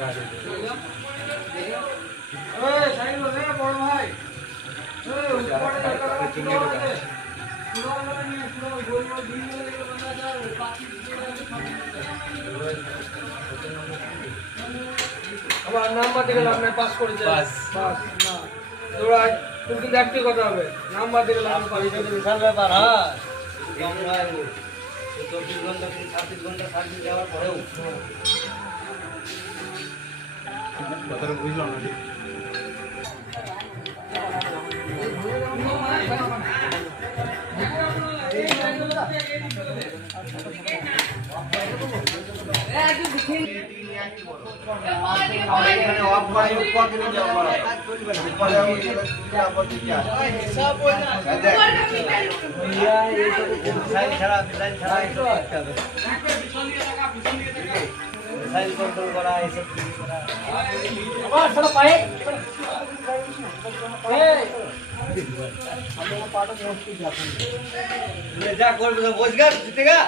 আমার নাম্বার দিকে আপনার পাস করেছে পাস না তোরা তুমি কিন্তু একটি কথা হবে নাম্বার দিকে লাগবে পাস এটা বিশাল ব্যাপার হ্যাঁ আমরা 24 ঘন্টা 36 ঘন্টা সার্ভিস দেওয়ার পরেও কথাটা বুঝলাম না যা করবে রোজগার জিতেগা